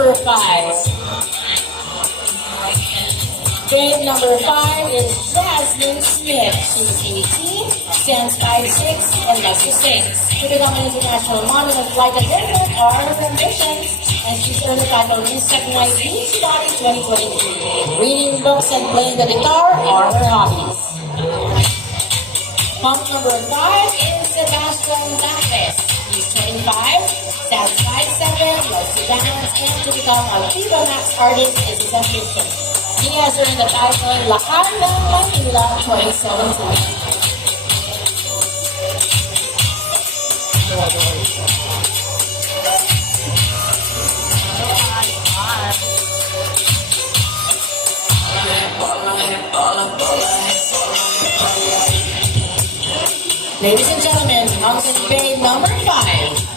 number 5. Grade number 5 is Jasmine Smith. She's 18, stands 5'6", and loves to sing. To become an international model and flight attendant are her ambitions, and she's earned the title Miss Secondary Beach Body 2023. Reading books and playing the guitar are her hobbies. Pump number 5 is Sebastian Davis. He's 25, stands 5'7", loves to dance, and to become a Viva Max artist is his ambition. He has earned the title Ilocano Math TV 2017. Ladies and gentlemen, mountain grade number 5.